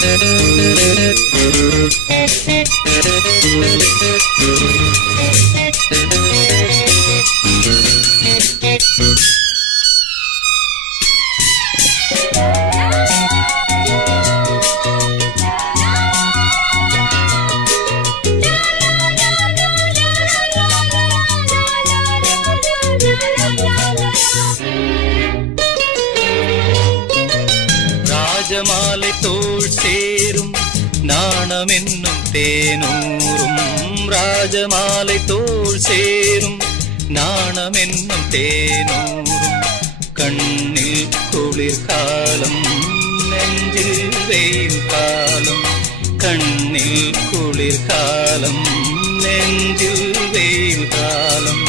Thank you. மாலை தோல் சேரும் நாணம் என்னும் தேனூரும். ராஜமாலை தோல் சேரும் நாணம் என்னும் தேனூரும். கண்ணில் குளிர் காலம் நெஞ்சில் வெயில் காலம். கண்ணில் குளிர் காலம் நெஞ்சில் வெயில் காலம்.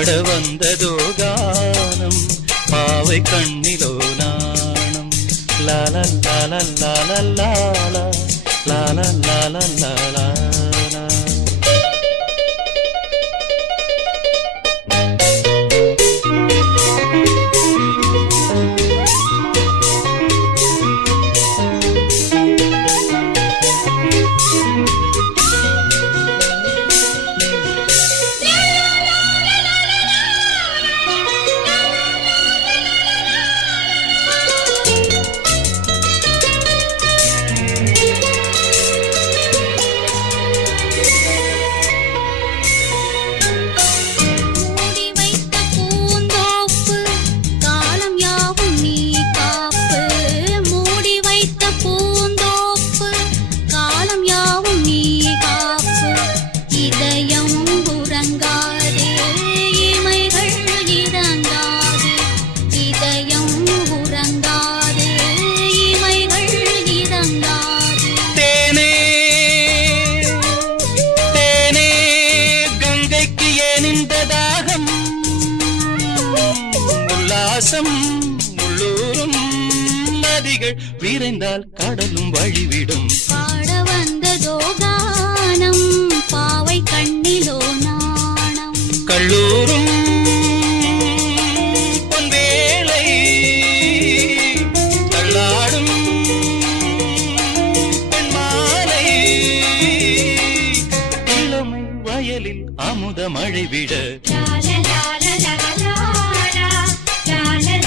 பாட வந்ததோ கானம் பாவை கண்ணிலோ நாணம் லால லால லால லால லால லால லால உள்ளூரும் நதிகள் விரைந்தால் கடலும் வழிவிடும். பாட வந்ததோ கானம் பாவை கண்ணிலோ நாணம். கல்லூரும் பொன்வேளை தள்ளாடும் பெண்மாலை. இளமை வயலில் அமுத மழை விட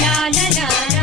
la la la.